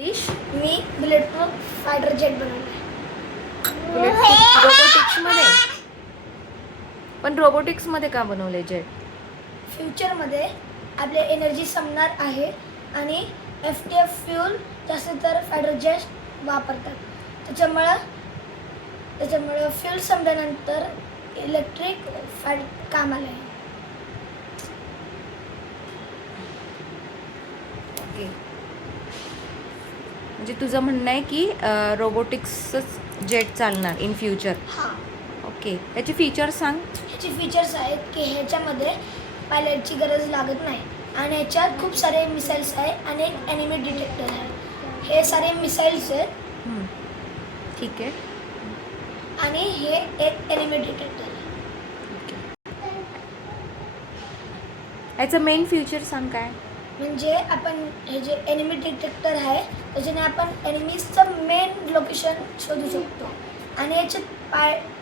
मी bullet proof fighter jet बनवला रोबोटिक्समध्ये. पण रोबोटिक्समध्ये का बनवले जेट? फ्युचरमध्ये आपले एनर्जी संपणार आहे आणि FTF फ्यूल जास्त तर फायटर जेट वापरतात. त्याच्यामुळं फ्यूल संपल्यानंतर इलेक्ट्रिक कामाला आहे. ओके, म्हणजे तुझं म्हणणं आहे की रोबोटिक्सच जेट चालणार इन फ्युचर. हां, ओके, त्याचे फीचर्स सांग. ह्याचे फीचर्स आहेत की ह्याच्यामध्ये पायलटची गरज लागत नाही आणि ह्याच्यात खूप सारे मिसाईल्स आहे आणि एक एनिमी डिटेक्टर आहे. हे सारे मिसाईल्स आहेत ठीक आहे. आणि हे एक एनिमी डिटेक्टर आहे. याचं मेन फीचर सांग काय? म्हणजे आपण हे जे एनिमी डिटेक्टर आहे त्याच्याने आपण एनिमीजचं मेन लोकेशन शोधू शकतो आणि याच्यात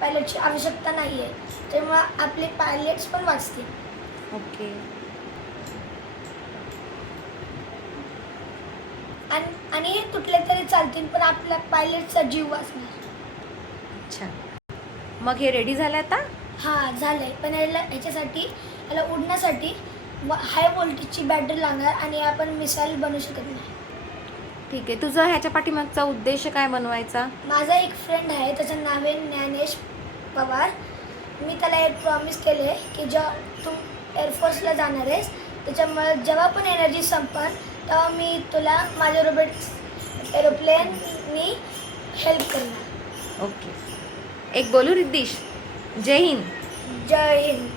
पायलटची आवश्यकता नाही आहे, त्यामुळे आपले पायलट्स पण वाचतील. ओके. आणि हे तुटले तरी चालतील पण आपल्या पायलटचा जीव वाचणार. अच्छा, मग हे रेडी झालं आता? हां, झालं आहे. पण याला उडण्यासाठी हाय व्होल्टेजची बॅटरी लागणार आणि आपण मिसाईल बनवू शकत नाही. ठीक आहे. तुझं ह्याच्या पाठीमागचा उद्देश काय बनवायचा? माझा एक फ्रेंड आहे, त्याचं नाव आहे ज्ञानेश पवार. मी त्याला एक प्रॉमिस केले की जेव्हा तू एअरफोर्सला जाणार आहेस त्याच्यामुळे जेव्हा पण एनर्जी संपन तेव्हा मी तुला माझ्या एरोप्लेननी हेल्प करणार. ओके. एक बोलू रिद्दीश? जय हिंद. जय हिंद.